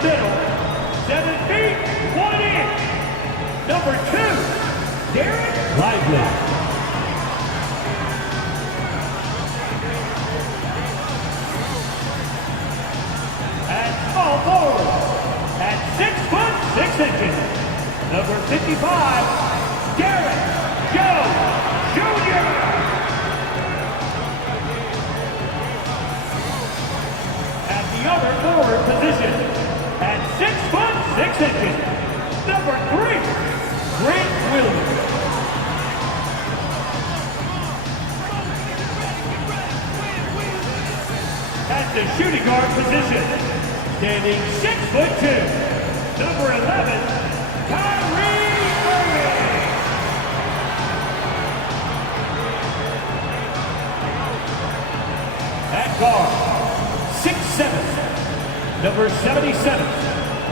the middle, 7 feet, 1 inch. Number 2, Derek Lively. Small forward at 6 foot 6 inches. Number 55, Derek Joe Jr. At the other forward position at 6 foot 6 inches. Number 3, Grant Williams. At the shooting guard position, standing 6 foot 2, number 11, Kyrie Irving. At guard, 6'7", number 77,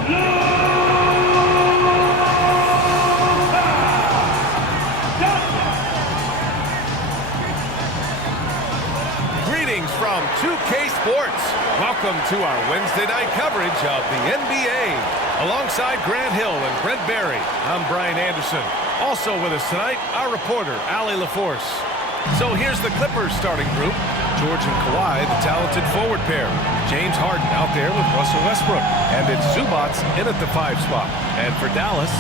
Luka Doncic. Greetings from 2K Sports. Welcome to our Wednesday night coverage of the NBA. Alongside Grant Hill and Brent Barry, I'm Brian Anderson. Also with us tonight, our reporter, Allie LaForce. So here's the Clippers starting group. George and Kawhi, the talented forward pair. James Harden out there with Russell Westbrook. And it's Zubac in at the 5 spot. And for Dallas,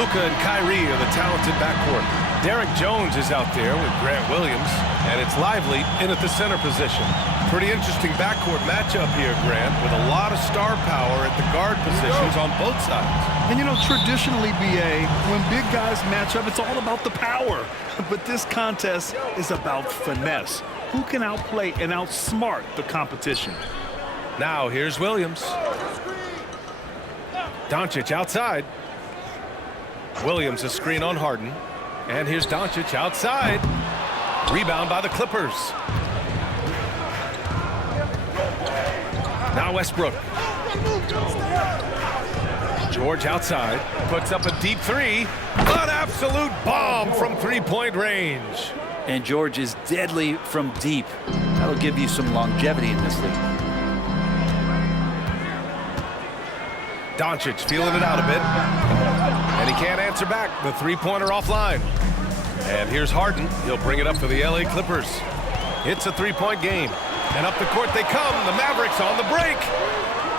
Luka and Kyrie are the talented backcourt. Derek Jones is out there with Grant Williams, and it's Lively in at the center position. Pretty interesting backcourt matchup here, Grant, with a lot of star power at the guard positions on both sides. And you know, traditionally, BA, when big guys match up, it's all about the power. But this contest is about finesse. Who can outplay and outsmart the competition? Now here's Williams. Doncic outside. Williams a screen on Harden. And here's Doncic outside. Rebound by the Clippers. Now Westbrook. George outside. Puts up a deep 3. An absolute bomb from 3-point range. And George is deadly from deep. That'll give you some longevity in this league. Doncic feeling it out a bit. And he can't answer back. The 3-pointer offline. And here's Harden. He'll bring it up for the LA Clippers. It's a 3-point game. And up the court they come. The Mavericks on the break.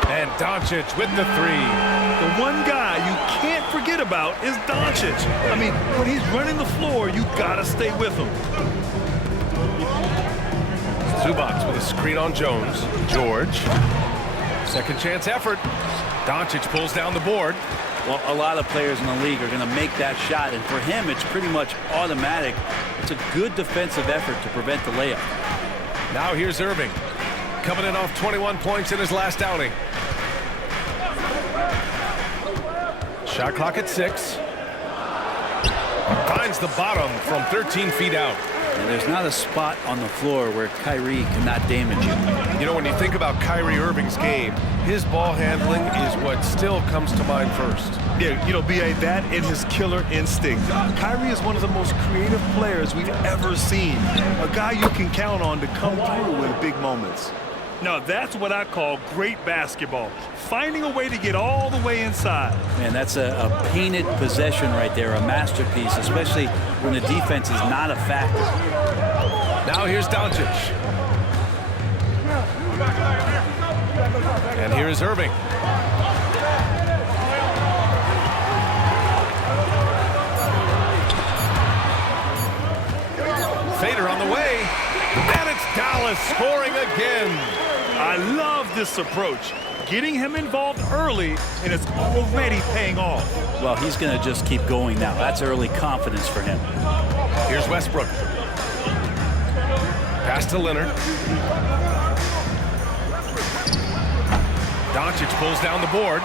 And Doncic with the 3. The one guy you can't forget about is Doncic. I mean, when he's running the floor, you gotta stay with him. Zubac with a screen on Jones. George. Second chance effort. Doncic pulls down the board. Well, a lot of players in the league are going to make that shot, and for him, it's pretty much automatic. It's a good defensive effort to prevent the layup. Now here's Irving, coming in off 21 points in his last outing. Shot clock at 6. Finds the bottom from 13 feet out. And there's not a spot on the floor where Kyrie cannot damage you. You know, when you think about Kyrie Irving's game, his ball handling is what still comes to mind first. Yeah, you know, BA, that and his killer instinct. Kyrie is one of the most creative players we've ever seen. A guy you can count on to come through in big moments. Now, that's what I call great basketball. Finding a way to get all the way inside. Man, that's a painted possession right there, a masterpiece, especially when the defense is not a factor. Now here's Doncic. And here is Irving. Fader on the way. And it's Dallas scoring again. I love this approach. Getting him involved early, and it's already paying off. Well, he's going to just keep going now. That's early confidence for him. Here's Westbrook. Pass to Leonard. Doncic pulls down the board.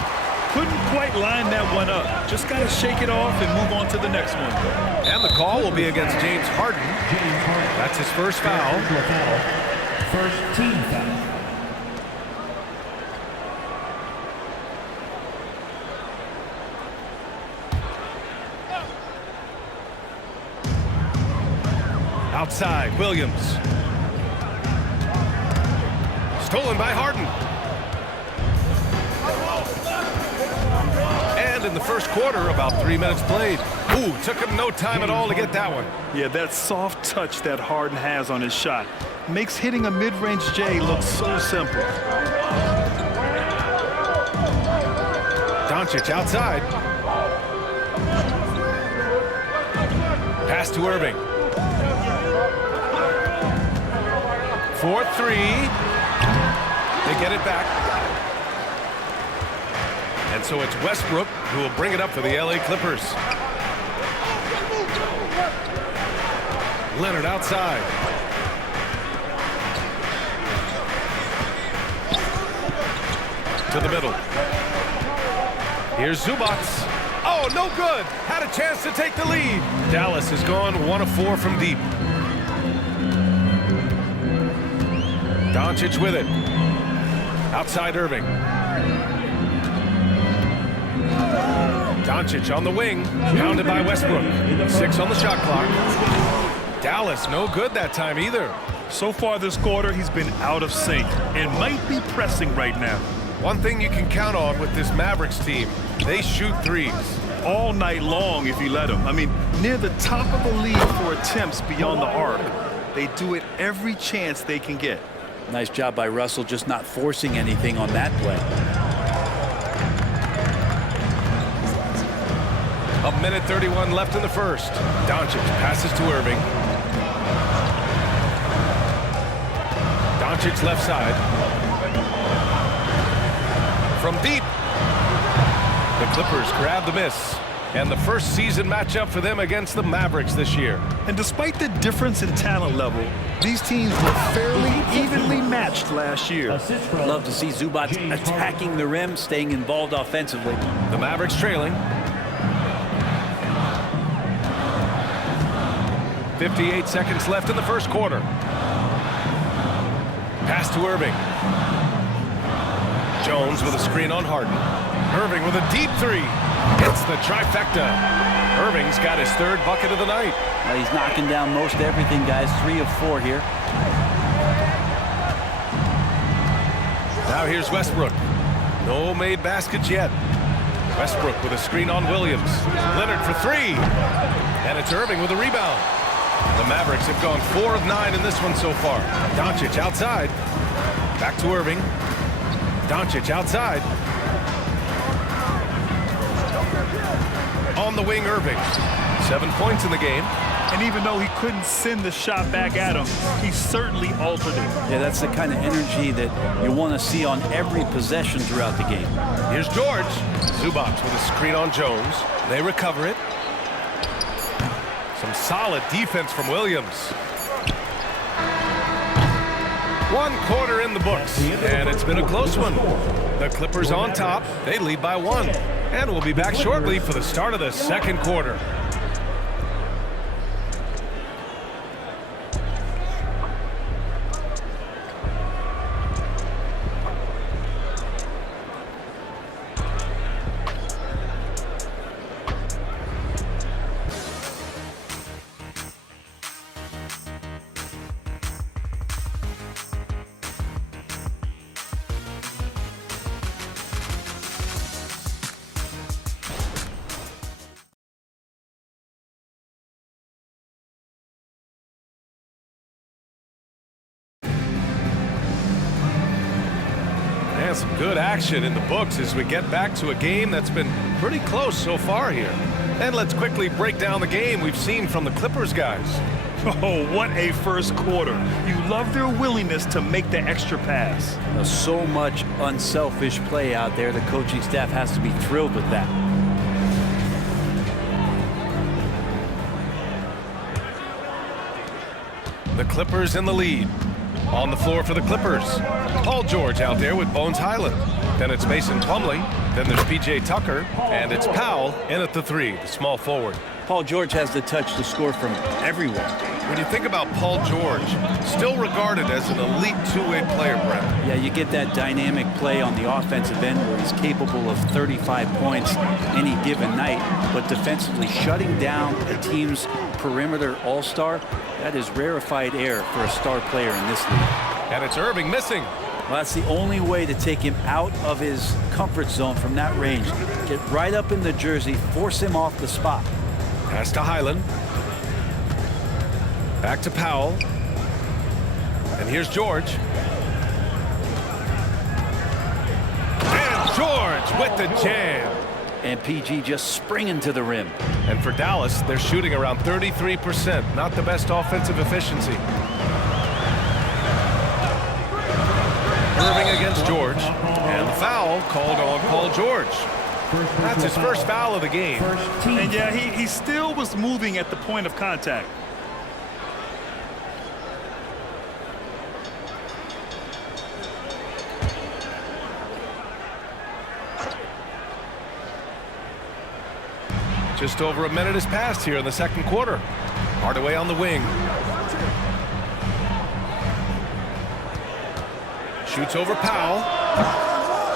Couldn't quite line that one up. Just got to shake it off and move on to the next one. And the call will be against James Harden. That's his first foul. First team foul. Outside, Williams. Stolen by Harden. And in the first quarter, about 3 minutes played. Ooh, took him no time at all to get that one. Yeah, that soft touch that Harden has on his shot makes hitting a mid-range J look so simple. Doncic outside. Pass to Irving. 4-3. They get it back. And so it's Westbrook who will bring it up for the LA Clippers. Leonard outside. To the middle. Here's Zubac. Oh, no good. Had a chance to take the lead. Dallas has gone 1 of 4 from deep. Doncic with it. Outside Irving. Doncic on the wing. Pounded by Westbrook. 6 on the shot clock. Dallas no good that time either. So far this quarter, he's been out of sync and might be pressing right now. One thing you can count on with this Mavericks team, they shoot threes. All night long if you let them. I mean, near the top of the league for attempts beyond the arc. They do it every chance they can get. Nice job by Russell just not forcing anything on that play. A minute 31 left in the first. Doncic passes to Irving. Doncic left side. From deep. The Clippers grab the miss. And the first season matchup for them against the Mavericks this year. And despite the difference in talent level, these teams were fairly evenly matched last year. Love to see Zubac attacking the rim, staying involved offensively. The Mavericks trailing. 58 seconds left in the first quarter. Pass to Irving. Jones with a screen on Harden. Irving with a deep three. It's the trifecta. Irving's got his third bucket of the night. Well, he's knocking down most everything, guys. 3 of 4 here. Now here's Westbrook. No made baskets yet. Westbrook with a screen on Williams. Leonard for 3. And it's Irving with a rebound. The Mavericks have gone 4 of 9 in this one so far. Doncic outside. Back to Irving. Doncic outside. On the wing, Irving. 7 points in the game. And even though he couldn't send the shot back at him, he certainly altered it. Yeah, that's the kind of energy that you want to see on every possession throughout the game. Here's George. Zubac with a screen on Jones. They recover it. Some solid defense from Williams. 1 quarter in the books, and it's been a close one. The Clippers on top. They lead by 1. And we'll be back shortly for the start of the second quarter. And some good action in the books as we get back to a game that's been pretty close so far here. And let's quickly break down the game we've seen from the Clippers guys. Oh, what a first quarter. You love their willingness to make the extra pass. So much unselfish play out there. The coaching staff has to be thrilled with that. The Clippers in the lead. On the floor for the Clippers. Paul George out there with Bones Highland. Then it's Mason Plumlee. Then there's P.J. Tucker. And it's Powell in at the 3, the small forward. Paul George has the touch to score from everyone. When you think about Paul George, still regarded as an elite two-way player, Brett. Yeah, you get that dynamic play on the offensive end where he's capable of 35 points any given night, but defensively shutting down a team's perimeter all-star, that is rarefied air for a star player in this league. And it's Irving missing. Well, that's the only way to take him out of his comfort zone from that range. Get right up in the jersey, force him off the spot. Pass to Highland. Back to Powell. And here's George. And George with the jam. And PG just springing to the rim. And for Dallas, they're shooting around 33%. Not the best offensive efficiency. Irving against George. And the foul called on Paul George. That's his first foul of the game. And yeah, he still was moving at the point of contact. Just over a minute has passed here in the second quarter. Hardaway on the wing. Shoots over Powell.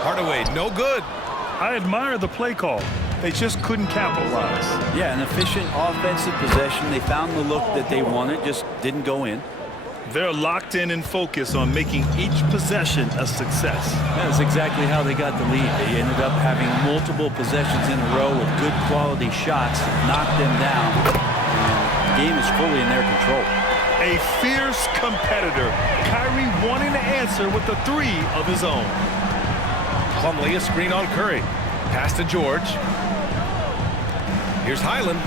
Hardaway, no good. I admire the play call. They just couldn't capitalize. Yeah, an efficient offensive possession. They found the look that they wanted, just didn't go in. They're locked in and focused on making each possession a success. That's exactly how they got the lead. They ended up having multiple possessions in a row with good quality shots, knocked them down, and the game is fully in their control. A fierce competitor. Kyrie wanting to answer with a three of his own. Plumlee, a screen on Curry. Pass to George. Here's Highland.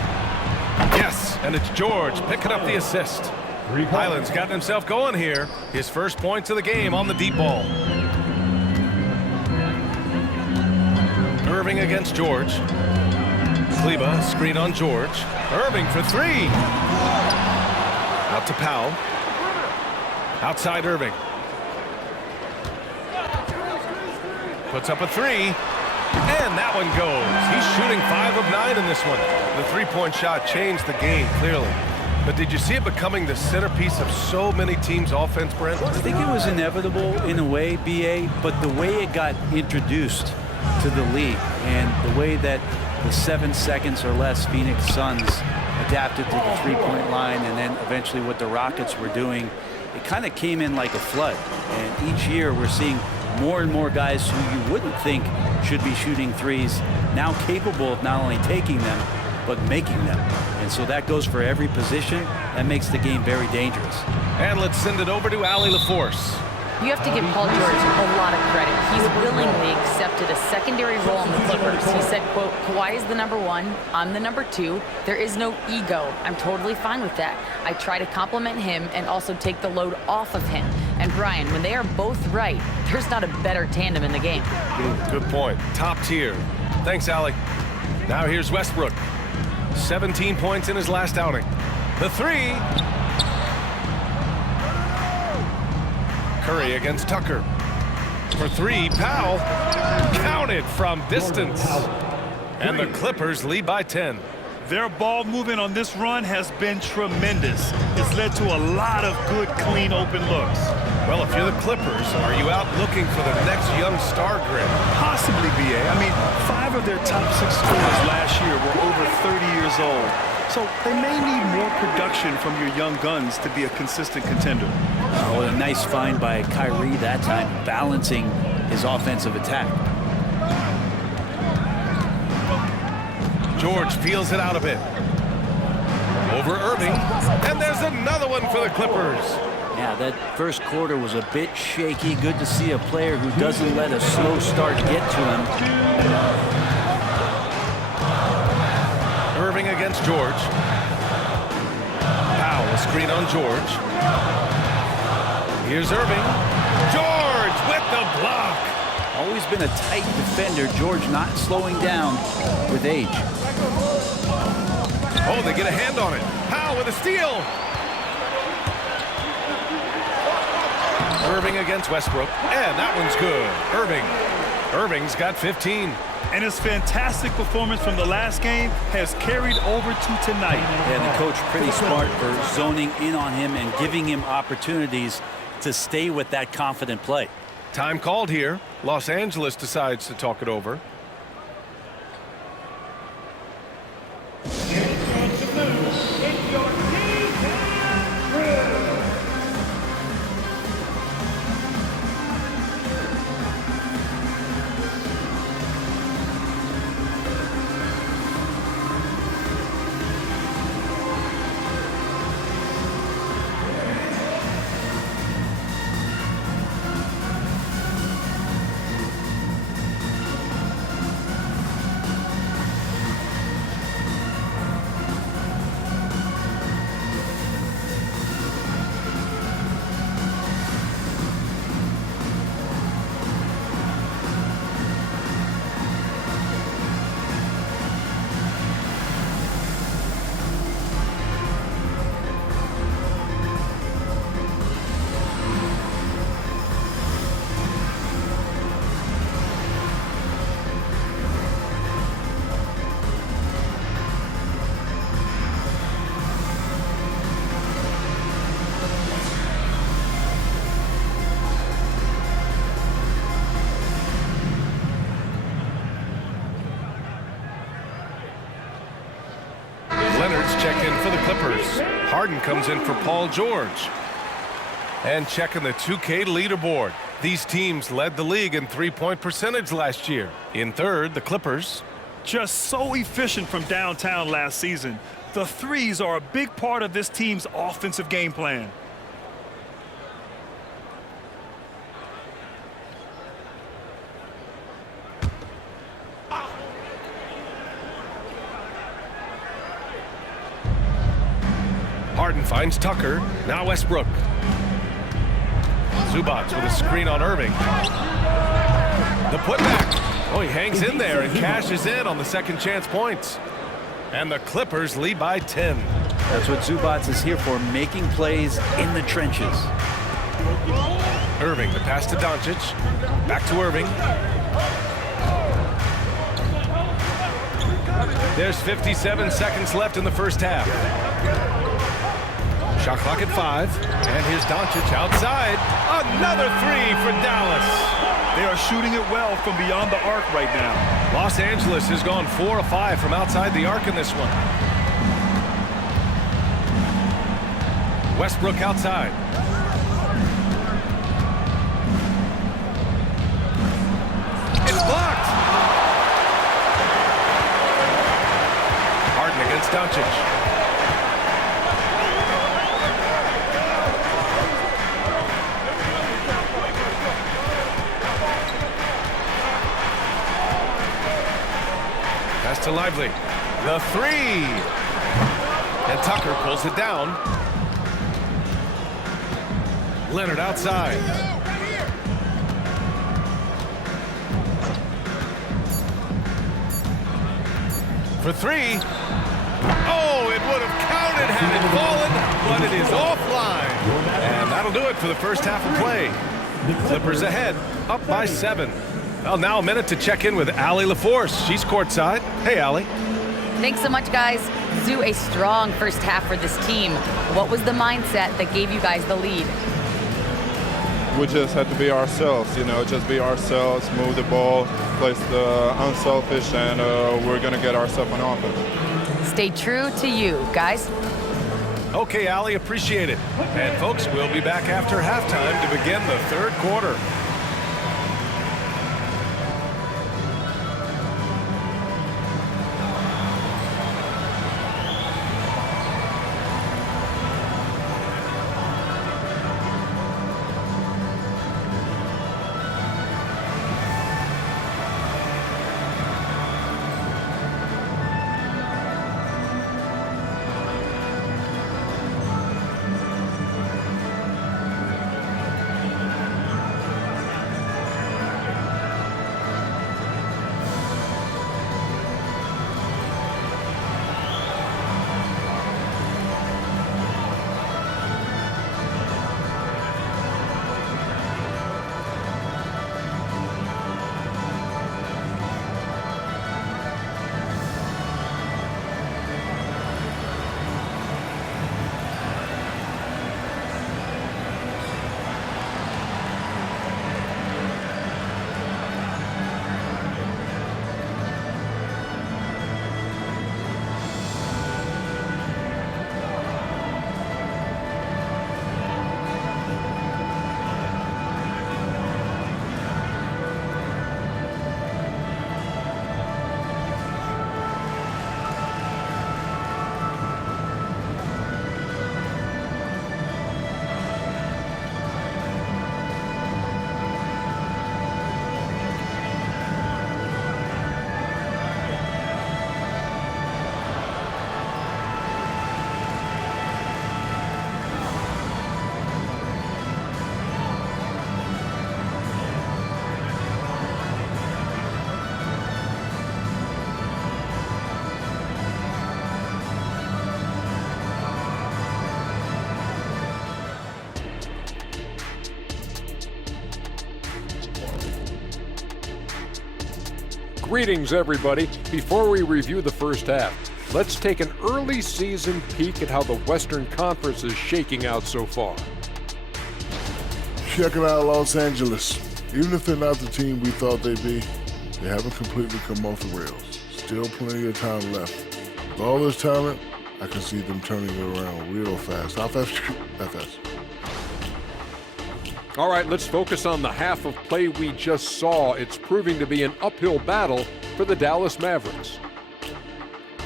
Yes, and it's George picking up the assist. Highland's gotten himself going here. His first points of the game on the deep ball. Irving against George. Kleba, screen on George. Irving for three. Out to Powell. Outside Irving. Puts up a three. And that one goes. He's shooting 5 of 9 in this one. The three-point shot changed the game, clearly. But did you see it becoming the centerpiece of so many teams' offense, Brent? I think it was inevitable in a way, BA, but the way it got introduced to the league and the way that the 7 seconds or less Phoenix Suns adapted to the three-point line and then eventually what the Rockets were doing, it kind of came in like a flood. And each year we're seeing more and more guys who you wouldn't think should be shooting threes now capable of not only taking them, but making them. And so that goes for every position. That makes the game very dangerous. And let's send it over to Allie LaForce. You have to give Paul George a lot of credit. He's willingly accepted a secondary role on the Clippers. He said, quote, Kawhi is the #1, I'm the #2. There is no ego. I'm totally fine with that. I try to compliment him and also take the load off of him. And Brian, when they are both right, there's not a better tandem in the game. Good point. Top tier. Thanks, Allie. Now here's Westbrook. 17 points in his last outing. The three. Curry against Tucker. For three, Powell. Counted from distance. And the Clippers lead by 10. Their ball movement on this run has been tremendous. It's led to a lot of good, clean, open looks. Well, if you're the Clippers, are you out looking for the next young star grid? Possibly, BA. I mean, 5 of their top 6 scorers last year were over 30 years old. So they may need more production from your young guns to be a consistent contender. Oh, a nice find by Kyrie that time, balancing his offensive attack. George feels it out a bit. Over Irving. And there's another one for the Clippers. Yeah, that first quarter was a bit shaky. Good to see a player who doesn't let a slow start get to him. Irving against George. Powell, a screen on George. Here's Irving. George with the block. Always been a tight defender. George not slowing down with age. Oh, they get a hand on it. Powell with a steal. Irving against Westbrook. And that one's good. Irving's got 15. And his fantastic performance from the last game has carried over to tonight. Yeah, the coach pretty smart for zoning in on him and giving him opportunities to stay with that confident play. Time called here. Los Angeles decides to talk it over. for the Clippers. Harden comes in for Paul George. And checking the 2K leaderboard. These teams led the league in three-point percentage last year. In third, the Clippers. Just so efficient from downtown last season. The threes are a big part of this team's offensive game plan. Harden finds Tucker. Now Westbrook. Zubac with a screen on Irving. The putback. Oh, he hangs in there and cashes in on the second chance points. And the Clippers lead by 10. That's what Zubac is here for, making plays in the trenches. Irving, the pass to Doncic. Back to Irving. There's 57 seconds left in the first half. Shot clock at 5. And here's Doncic outside. Another three for Dallas. They are shooting it well from beyond the arc right now. Los Angeles has gone 4 of 5 from outside the arc in this one. Westbrook outside. It's blocked. Harden against Doncic. Pass to Lively. The three. And Tucker pulls it down. Leonard outside. For three. Oh, it would have counted had it fallen, but it is offline. And that'll do it for the first half of play. Clippers ahead, up by 7. Well, now a minute to check in with Allie LaForce. She's courtside. Hey, Allie. Thanks so much, guys. Zoo, a strong first half for this team. What was the mindset that gave you guys the lead? We just had to be ourselves, just be ourselves, move the ball, play the unselfish, and we're going to get ourselves on offense. Stay true to you, guys. Okay, Allie, appreciate it. And folks, we'll be back after halftime to begin the third quarter. Greetings, everybody. Before we review the first half, let's take an early season peek at how the Western Conference is shaking out so far. Checking out Los Angeles. Even if they're not the team we thought they'd be, they haven't completely come off the rails. Still plenty of time left. With all this talent, I can see them turning it around real fast. How fast? That fast. All right, let's focus on the half of play we just saw. It's proving to be an uphill battle for the Dallas Mavericks.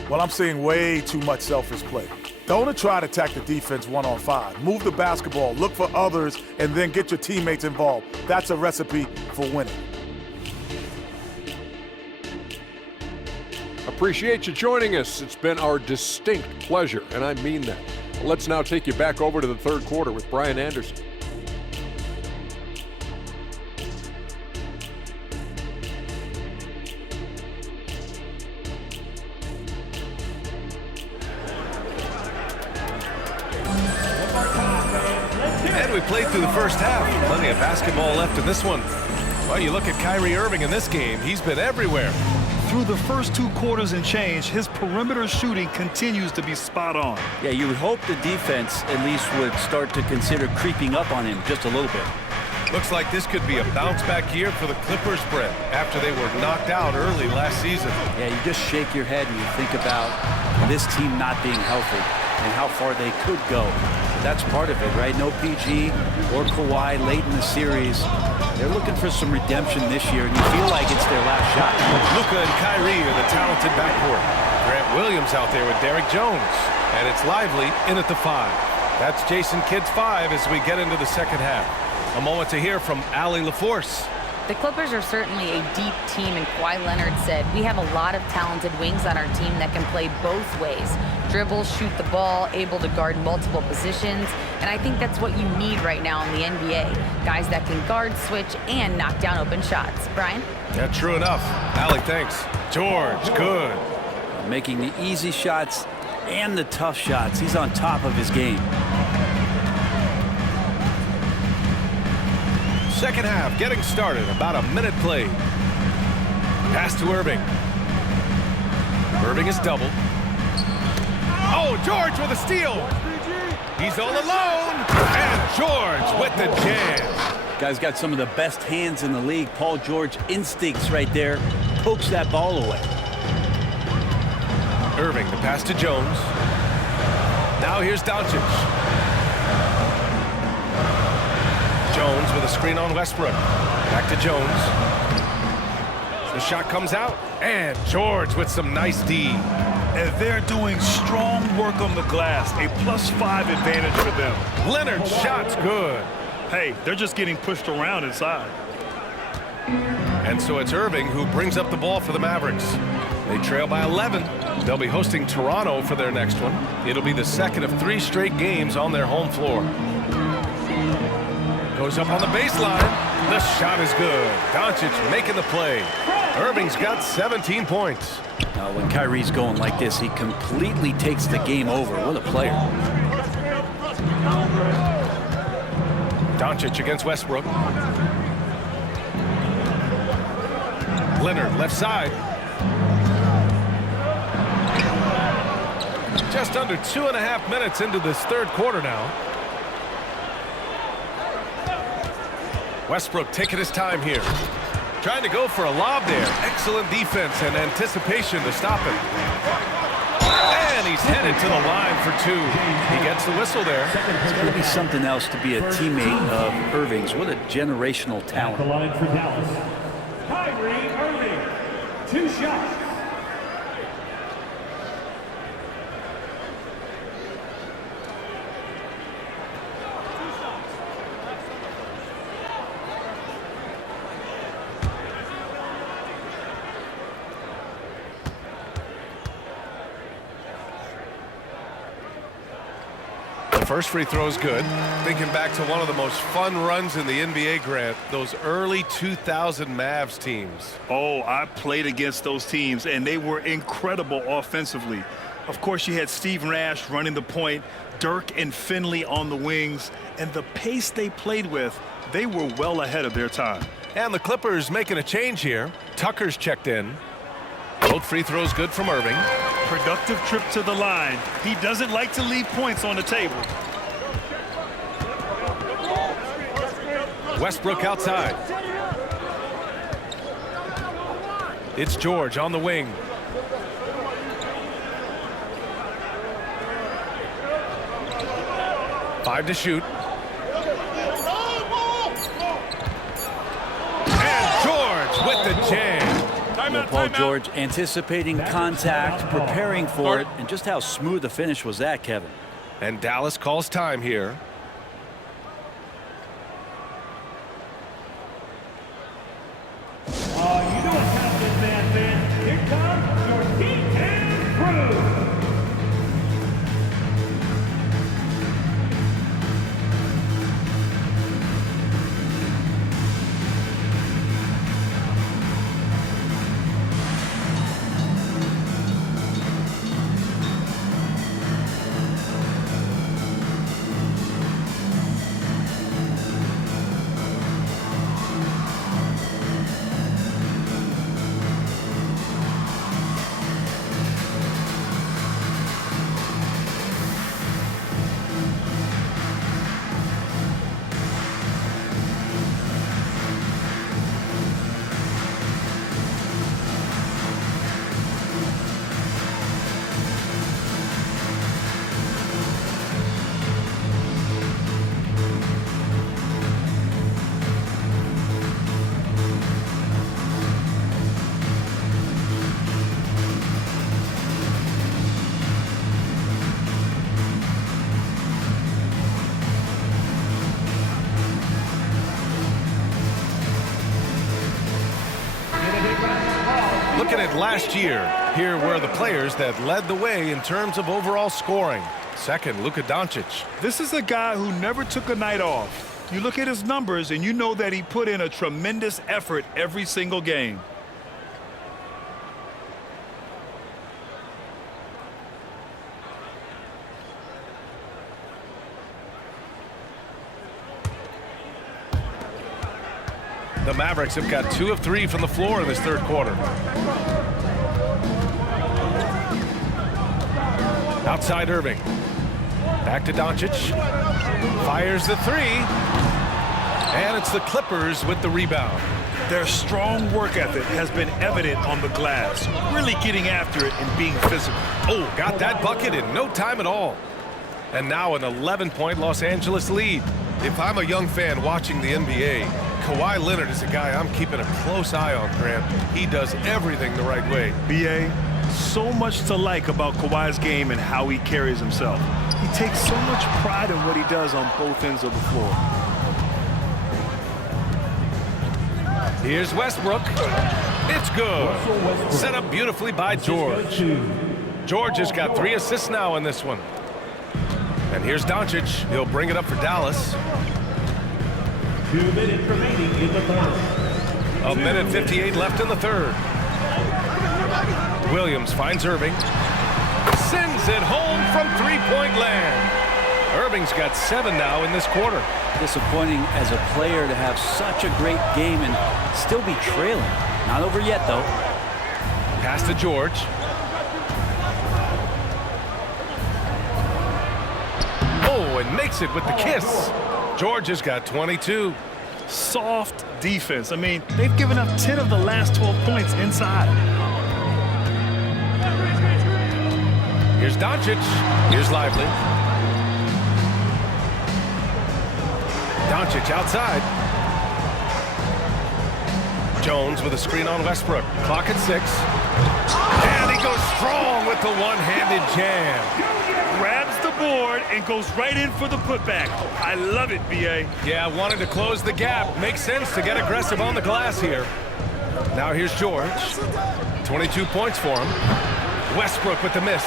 Well, I'm seeing way too much selfish play. Don't try to attack the defense 1-on-5. Move the basketball, look for others, and then get your teammates involved. That's a recipe for winning. Appreciate you joining us. It's been our distinct pleasure, and I mean that. Let's now take you back over to the third quarter with Brian Anderson. And we played through the first half. Plenty of basketball left in this one. Well, you look at Kyrie Irving in this game. He's been everywhere. Through the first 2 quarters and change, his perimeter shooting continues to be spot on. Yeah, you would hope the defense at least would start to consider creeping up on him just a little bit. Looks like this could be a bounce-back year for the Clippers, Brett, after they were knocked out early last season. Yeah, you just shake your head and you think about this team not being healthy and how far they could go. That's part of it, right? No PG or Kawhi late in the series. They're looking for some redemption this year, and you feel like it's their last shot. Luka and Kyrie are the talented backcourt. Grant Williams out there with Derrick Jones. And it's Lively in at the 5. That's Jason Kidd's 5 as we get into the second half. A moment to hear from Allie LaForce. The Clippers are certainly a deep team, and Kawhi Leonard said, we have a lot of talented wings on our team that can play both ways. Dribble, shoot the ball, able to guard multiple positions, and I think that's what you need right now in the NBA. Guys that can guard, switch, and knock down open shots. Brian? Yeah, true enough. Allie, thanks. George, good. Making the easy shots and the tough shots. He's on top of his game. Second half getting started. About a minute played. Pass to Irving. Irving is doubled. Oh, George with a steal. He's all alone. And George with the jam. Guy's got some of the best hands in the league. Paul George instincts right there. Pokes that ball away. Irving, the pass to Jones. Now here's Doncic. Jones with a screen on Westbrook. Back to Jones. The shot comes out. And George with some nice D. And they're doing strong work on the glass. A +5 advantage for them. Leonard's shot's good. Hey, they're just getting pushed around inside. And so it's Irving who brings up the ball for the Mavericks. They trail by 11. They'll be hosting Toronto for their next one. It'll be the second of 3 straight games on their home floor. Goes up on the baseline. The shot is good. Doncic making the play. Irving's got 17 points. When Kyrie's going like this, he completely takes the game over. What a player. Doncic against Westbrook. Leonard left side. Just under 2.5 minutes into this third quarter now. Westbrook taking his time here. Trying to go for a lob there. Excellent defense and anticipation to stop him. And he's headed to the line for 2. He gets the whistle there. It's going to be something else to be a teammate of Irving's. What a generational talent. The line for Dallas. Kyrie Irving, 2 shots. First free throw is good. Thinking back to one of the most fun runs in the NBA, Grant, those early 2000 Mavs teams. Oh, I played against those teams, and they were incredible offensively. Of course, you had Steve Nash running the point, Dirk and Finley on the wings, and the pace they played with, they were well ahead of their time. And the Clippers making a change here. Tucker's checked in. Both free throws good from Irving. Productive trip to the line. He doesn't like to leave points on the table. Westbrook outside. It's George on the wing. 5 to shoot. And George with the jam. Well, Paul George anticipating contact, preparing for it, and just how smooth the finish was that, Kevin. And Dallas calls time here. You know what happens, man. Here comes your team and crew. Looking at last year, here were the players that led the way in terms of overall scoring. Second, Luka Doncic. This is a guy who never took a night off. You look at his numbers and you know that he put in a tremendous effort every single game. The Mavericks have got 2 of 3 from the floor in this third quarter. Outside Irving. Back to Doncic. Fires the 3. And it's the Clippers with the rebound. Their strong work ethic has been evident on the glass, really getting after it and being physical. Oh, got that bucket in no time at all. And now an 11-point Los Angeles lead. If I'm a young fan watching the NBA, Kawhi Leonard is a guy I'm keeping a close eye on, Grant. He does everything the right way. B.A., so much to like about Kawhi's game and how he carries himself. He takes so much pride in what he does on both ends of the floor. Here's Westbrook. It's good. Set up beautifully by George. George has got 3 assists now in this one. And here's Doncic. He'll bring it up for Dallas. 2 minutes remaining in the third. 1:58 left in the third. Williams finds Irving. Sends it home from three-point land. Irving's got 7 now in this quarter. Disappointing as a player to have such a great game and still be trailing. Not over yet, though. Pass to George. Oh, and makes it with the kiss. George has got 22. Soft defense. I mean, they've given up 10 of the last 12 points inside. Here's Doncic. Here's Lively. Doncic outside. Jones with a screen on Westbrook. Clock at 6. And he goes strong with the one-handed jam. Grabs the board and goes right in for the putback. I love it, B.A. Yeah, wanted to close the gap. Makes sense to get aggressive on the glass here. Now here's George. 22 points for him. Westbrook with the miss.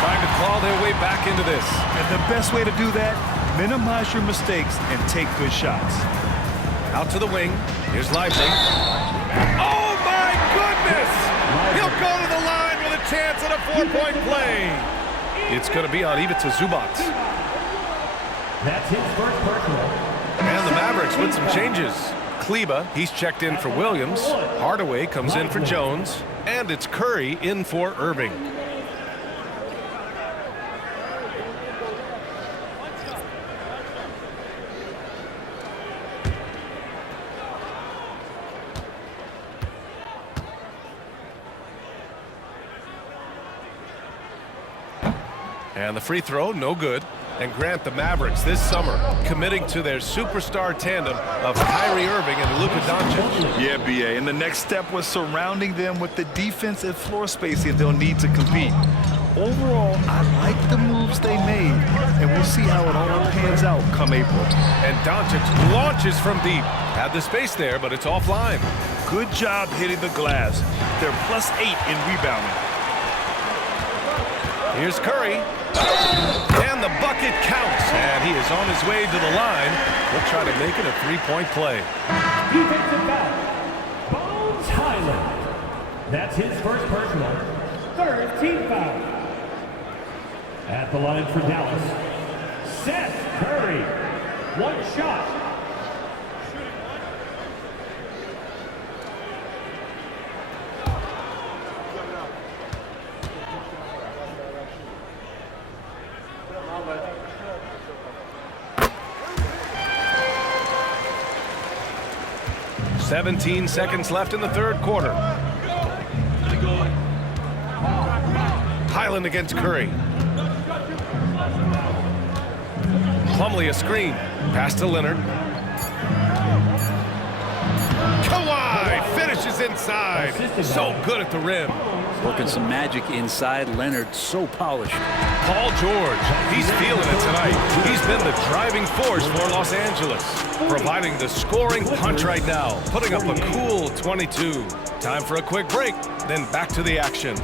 Trying to claw their way back into this. And the best way to do that, minimize your mistakes and take good shots. Out to the wing. Here's Lively. Oh, my goodness! He'll go to the line with a chance at a 4-point play. It's going to be on Ivica Zubac. That's his first personal. And the Mavericks with some changes. Kleba, he's checked in for Williams. Hardaway comes in for Jones. And it's Curry in for Irving. And the free throw, no good. And Grant, the Mavericks this summer committing to their superstar tandem of Kyrie Irving and Luka Doncic. Yeah, BA, and the next step was surrounding them with the defense and floor spacing they'll need to compete. Overall, I like the moves they made, and we'll see how it all pans out come April. And Doncic launches from deep. Had the space there, but it's offline. Good job hitting the glass. They're +8 in rebounding. Here's Curry. And the bucket counts. And he is on his way to the line. He'll try to make it a three-point play. Defensive foul. Bones Highland. That's his first personal. Third team foul. At the line for Dallas, Seth Curry. One shot. "17 seconds left in the third quarter. Highland against Curry. Plumlee a screen. Pass to Leonard. Kawhi finishes inside. So good at the rim. Working some magic inside. Leonard so polished. Paul George, he's feeling it tonight. He's been the driving force for Los Angeles, providing the scoring punch right now, putting up a cool 22. Time for a quick break, then back to the action.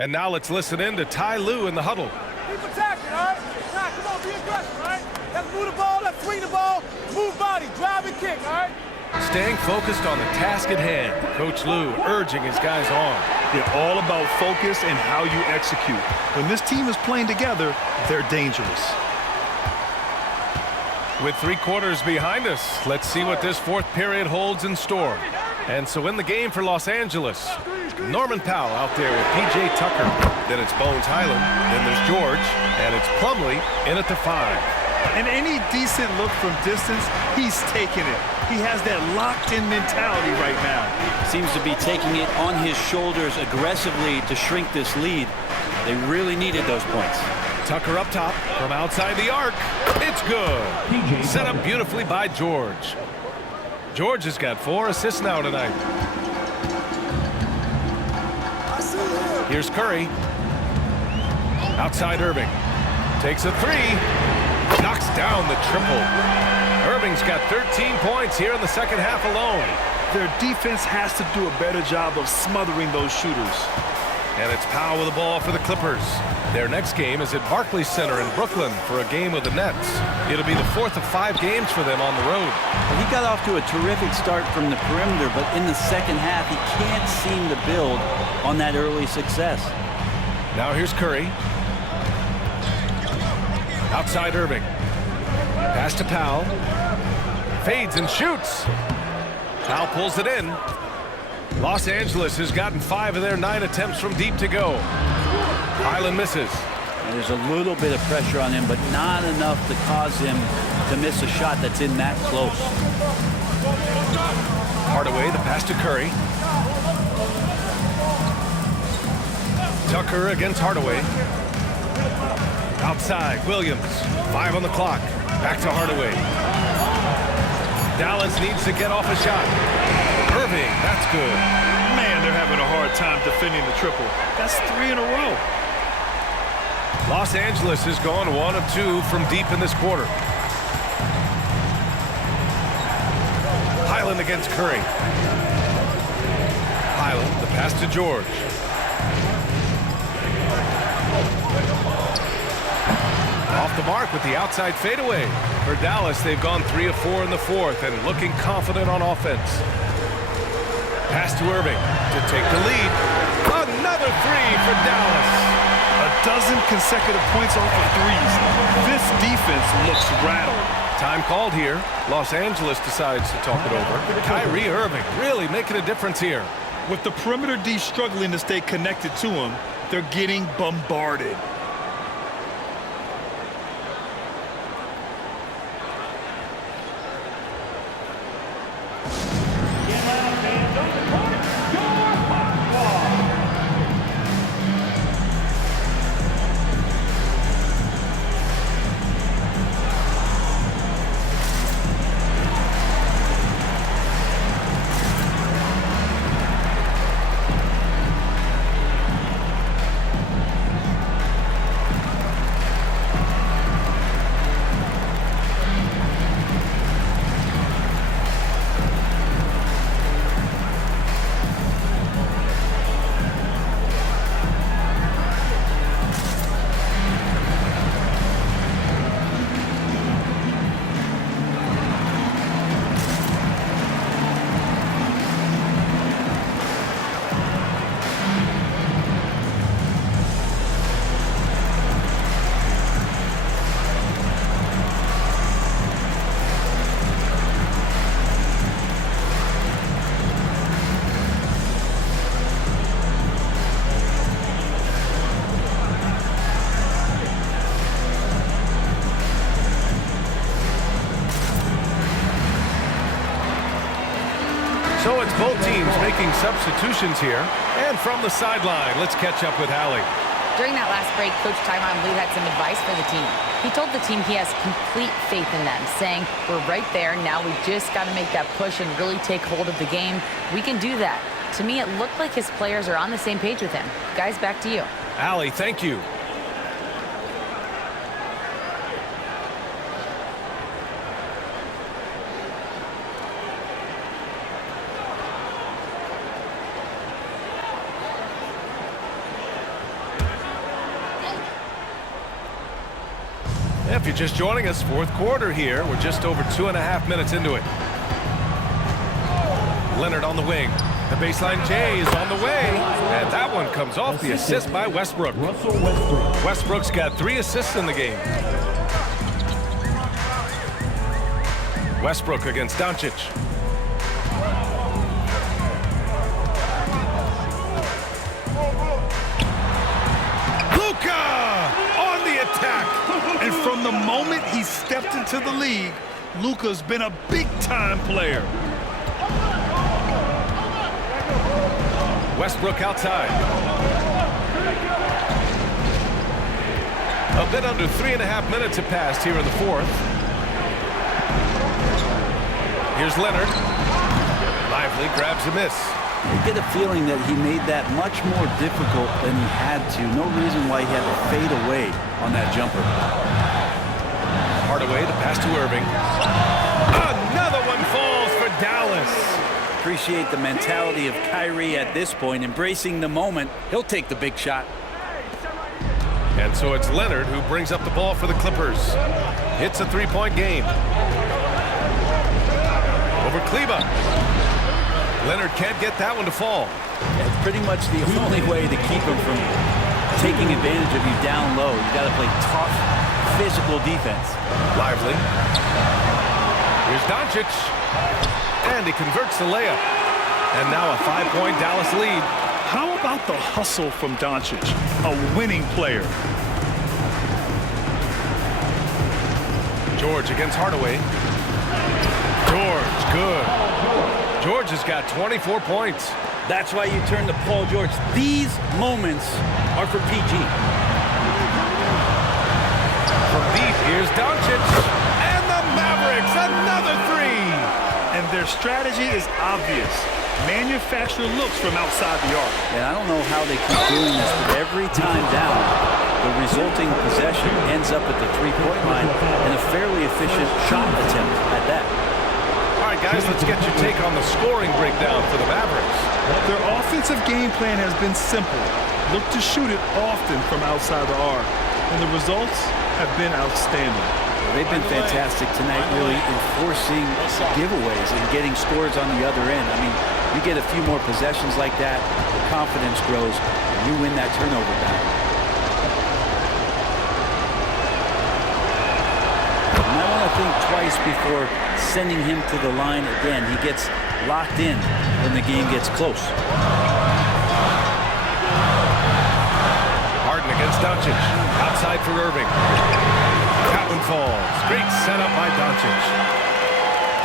And now let's listen in to Ty Lue in the huddle. Keep attacking, all right? Nah, come on, be aggressive, all right? Let's move the ball, let's swing the ball, move body, drive and kick, all right? Staying focused on the task at hand. Coach Lue urging his guys on. They're all about focus and how you execute. When this team is playing together, they're dangerous. With 3 quarters behind us, let's see what this fourth period holds in store. And so in the game for Los Angeles, Norman Powell out there with P.J. Tucker. Then it's Bones Highland. Then there's George. And it's Plumlee in at the 5. And any decent look from distance, he's taking it. He has that locked-in mentality right now. Seems to be taking it on his shoulders aggressively to shrink this lead. They really needed those points. Tucker up top from outside the arc. It's good. Set up beautifully by George. George has got 4 assists now tonight. Here's Curry. Outside Irving. Takes a 3. Knocks down the triple. Irving's got 13 points here in the second half alone. Their defense has to do a better job of smothering those shooters. And it's Powell with the ball for the Clippers. Their next game is at Barclays Center in Brooklyn for a game with the Nets. It'll be the 4th of 5 games for them on the road. He got off to a terrific start from the perimeter, but in the second half, he can't seem to build on that early success. Now here's Curry. Outside Irving. Pass to Powell. Fades and shoots. Powell pulls it in. Los Angeles has gotten 5 of their 9 attempts from deep to go. Highland misses. And there's a little bit of pressure on him, but not enough to cause him to miss a shot that's in that close. Hardaway, the pass to Curry. Tucker against Hardaway. Outside, Williams. 5 on the clock. Back to Hardaway. Dallas needs to get off a shot. Irving, that's good. Man, they're having a hard time defending the triple. That's 3 in a row. Los Angeles has gone 1 of 2 from deep in this quarter. Highland against Curry. Highland, the pass to George. Off the mark with the outside fadeaway. For Dallas, they've gone 3 of 4 in the fourth and looking confident on offense. Pass to Irving to take the lead. Another three for Dallas. A dozen consecutive points off of threes. This defense looks rattled. Time called here. Los Angeles decides to talk it over. Kyrie Irving really making a difference here. With the perimeter D struggling to stay connected to him, they're getting bombarded. So it's both teams making substitutions here. And from the sideline, let's catch up with Hallie. During that last break, Coach Tyronn Lue had some advice for the team. He told the team he has complete faith in them, saying, we're right there, now we just got to make that push and really take hold of the game. We can do that. To me, it looked like his players are on the same page with him. Guys, back to you. Hallie, thank you. If you're just joining us, fourth quarter here. We're just over 2.5 minutes into it. Leonard on the wing. The baseline J is on the way. And that one comes off the assist by Westbrook. Westbrook's got 3 assists in the game. Westbrook against Doncic. And from the moment he stepped into the league, Luka's been a big-time player. Westbrook outside. A bit under 3.5 minutes have passed here in the fourth. Here's Leonard. Lively grabs a miss. You get a feeling that he made that much more difficult than he had to. No reason why he had to fade away on that jumper. Hardaway to pass to Irving. Another one falls for Dallas. Appreciate the mentality of Kyrie at this point, embracing the moment. He'll take the big shot. And so it's Leonard who brings up the ball for the Clippers. Hits a 3-point game. Over Kleba. Leonard can't get that one to fall. It's pretty much the only way to keep him from taking advantage of you down low. You got to play tough, physical defense. Lively. Here's Doncic. And he converts the layup. And now a 5-point Dallas lead. How about the hustle from Doncic, a winning player? George against Hardaway. George, good. George has got 24 points. That's why you turn to Paul George. These moments are for PG. From deep, here's Doncic. And the Mavericks, another three. And their strategy is obvious. Manufacture looks from outside the arc. And I don't know how they keep doing this, but every time down, the resulting possession ends up at the three-point line and a fairly efficient shot attempt at that. All right, guys, let's get your take on the scoring breakdown for the Mavericks. Their offensive game plan has been simple. Look to shoot it often from outside the arc. And the results, have been outstanding. They've been fantastic tonight, really enforcing giveaways and getting scores on the other end. I mean, you get a few more possessions like that, the confidence grows, and you win that turnover battle. You might want to think twice before sending him to the line again. He gets locked in when the game gets close. Harden against Doncic. Outside for Irving. That one falls. Great setup by Doncic.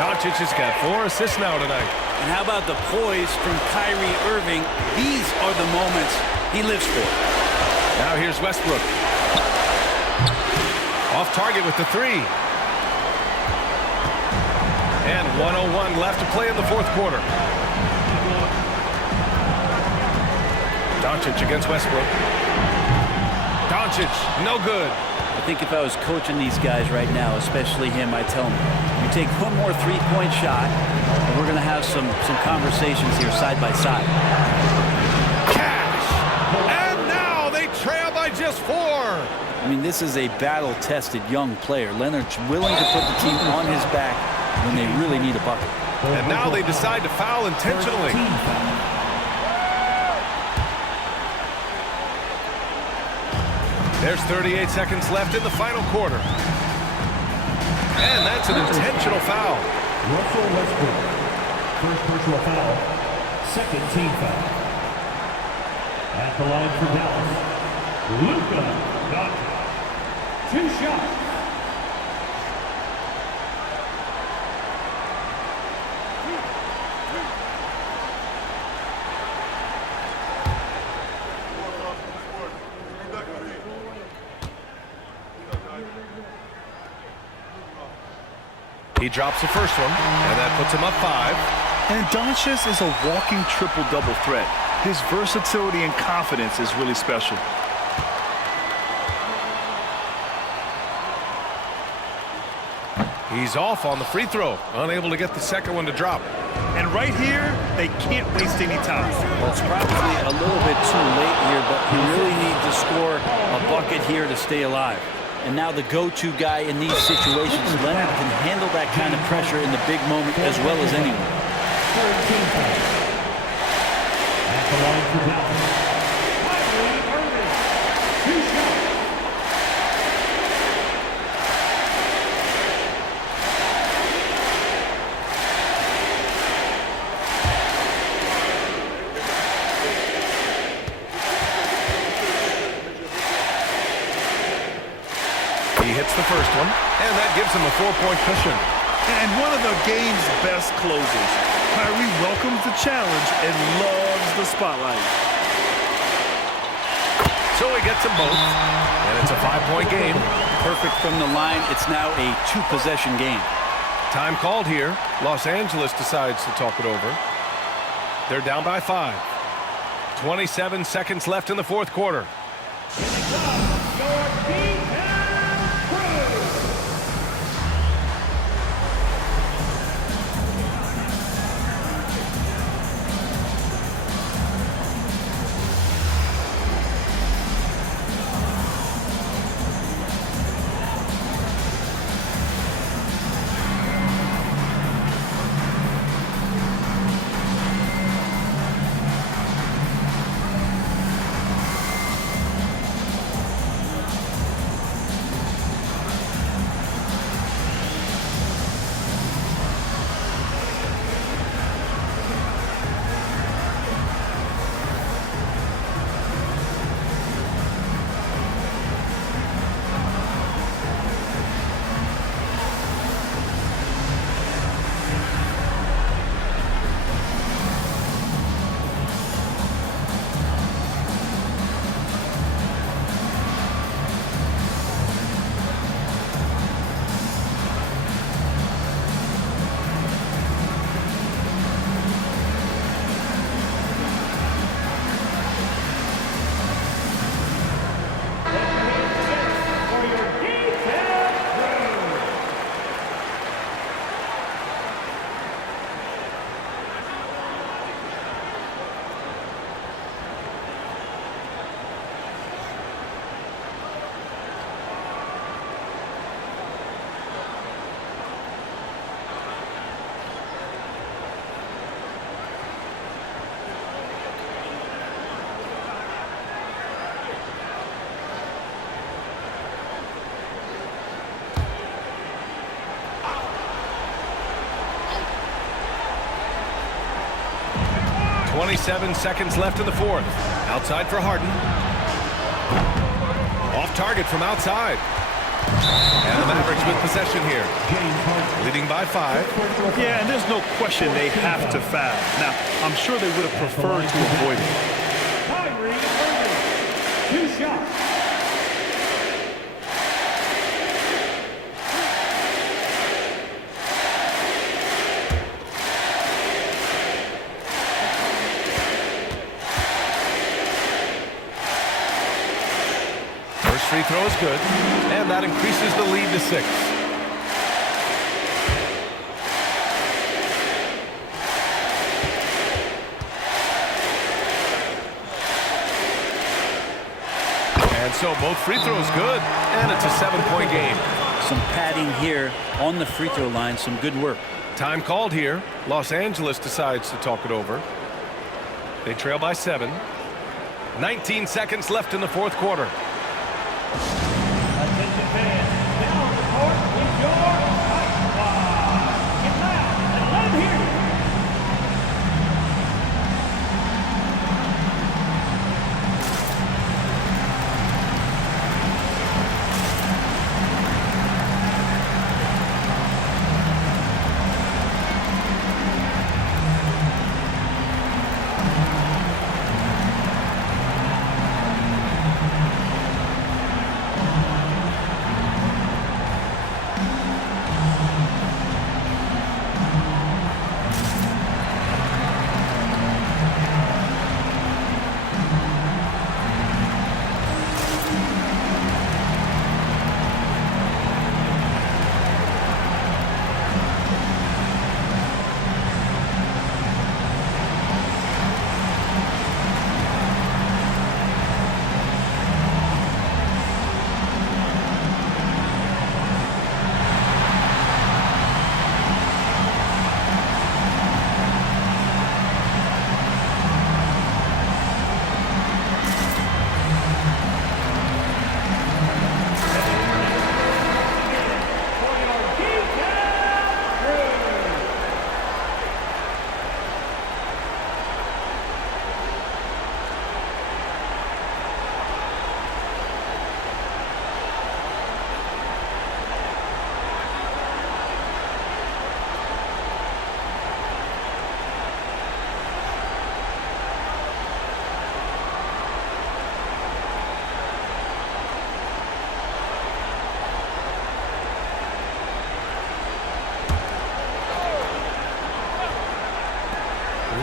Doncic has got 4 assists now tonight. And how about the poise from Kyrie Irving? These are the moments he lives for. Now here's Westbrook. Off target with the 3. And 1:01 left to play in the fourth quarter. Doncic against Westbrook. Doncic, no good. I think if I was coaching these guys right now, especially him, I'd tell him, you take one more three-point shot, and we're going to have some conversations here side by side. Cash! And now they trail by just 4. I mean, this is a battle-tested young player. Leonard's willing to put the team on his back when they really need a bucket. And now they decide to foul intentionally. There's 38 seconds left in the final quarter. And that's an intentional foul. Russell Westbrook. First personal foul. Second team foul. At the line for Dallas, Luka Doncic. 2 shots. He drops the first one, and that puts him up 5. And Doncic is a walking triple-double threat. His versatility and confidence is really special. He's off on the free throw, unable to get the second one to drop. And right here, they can't waste any time. Well, it's probably a little bit too late here, but you really need to score a bucket here to stay alive. And now the go-to guy in these situations, Leonard can handle that kind of pressure in the big moment as well as anyone. Third team foul. At the line for Dallas, Irving. 2 shots. He hits the first one, and that gives him a 4-point cushion. And one of the game's best closers. Kyrie welcomes the challenge and loves the spotlight. So he gets them both, and it's a 5-point game. Perfect from the line. It's now a 2-possession game. Time called here. Los Angeles decides to talk it over. They're down by 5. 27 seconds left in the fourth quarter. 27 seconds left in the fourth. Outside for Harden. Off target from outside. And the Mavericks with possession here. Leading by 5. Yeah, and there's no question they have to foul. Now, I'm sure they would have preferred to avoid it. Kyrie Irving, 2 shots. First free throw is good, and that increases the lead to 6. And so both free throws good, and it's a 7-point game. Some padding here on the free throw line. Some good work. Time called here. Los Angeles decides to talk it over. They trail by 7. 19 seconds left in the fourth quarter. Attention fans, now on the court with your fight squad. Get loud and let them hear you.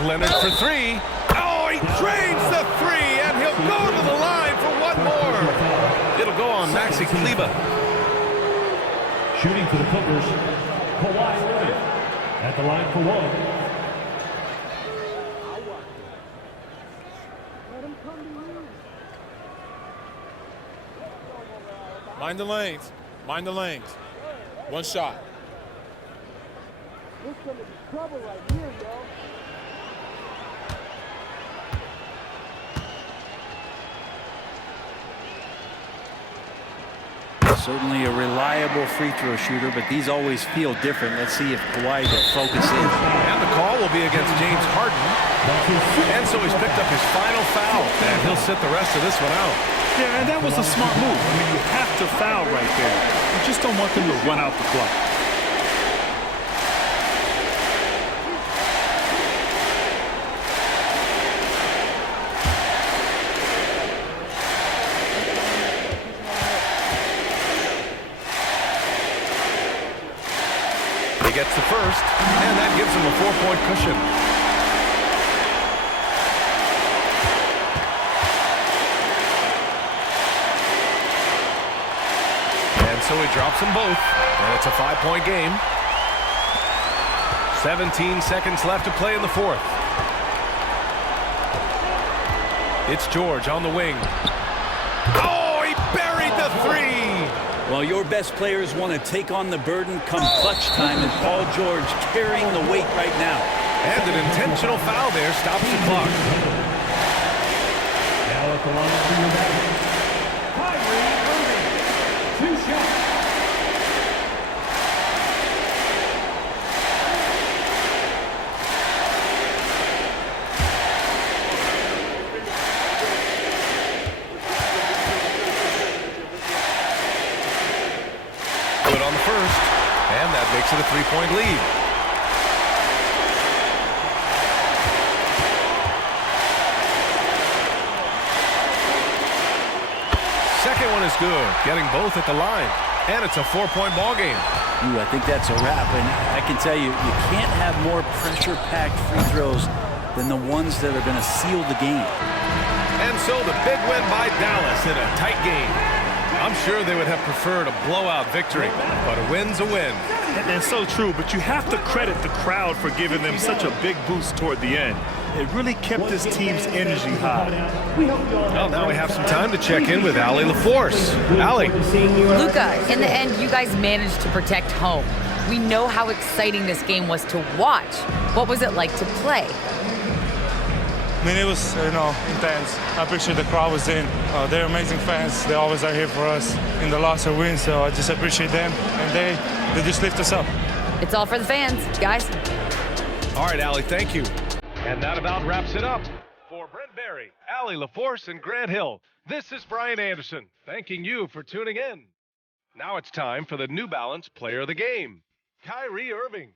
Leonard for 3. Oh, he drains the 3, and he'll go to the line for one more. It'll go on Maxi Kleber. Shooting for the Clippers, Kawhi Leonard at the line for 1. Mind the lanes. Mind the lanes. One shot. This is gonna be trouble right here, yo. Certainly a reliable free throw shooter, but these always feel different. Let's see if Kawhi can focus in. And the call will be against James Harden. And so he's picked up his final foul, and he'll sit the rest of this one out. Yeah, and that was a smart move. I mean, you have to foul right there. You just don't want them to run out the clock. He gets the first, and that gives him a 4-point cushion. And so he drops them both, and it's a 5-point game. 17 seconds left to play in the fourth. It's George on the wing. Oh, he buried the 3! Well, your best players want to take on the burden come clutch time, and Paul George carrying the weight right now. And an intentional foul there stops the clock. Now at the line for your Mavericks, Kyrie Irving, 2 shots. makes it a 3-point lead. Second one is good, getting both at the line. And it's a 4-point ball game. Ooh, I think that's a wrap. And I can tell you, you can't have more pressure-packed free throws than the ones that are going to seal the game. And so the big win by Dallas in a tight game. I'm sure they would have preferred a blowout victory, but a win's a win. And so true, but you have to credit the crowd for giving them such a big boost toward the end. It really kept this team's energy high. Well, now we have some time to check in with Allie LaForce. Allie. Luka, in the end, you guys managed to protect home. We know how exciting this game was to watch. What was it like to play? I mean, it was, intense. I picture the crowd was in. They're amazing fans. They always are here for us in the loss or win, so I just appreciate them. And they just lift us up. It's all for the fans, guys. All right, Allie, thank you. And that about wraps it up. For Brent Barry, Allie LaForce, and Grant Hill, this is Brian Anderson, thanking you for tuning in. Now it's time for the New Balance Player of the Game, Kyrie Irving.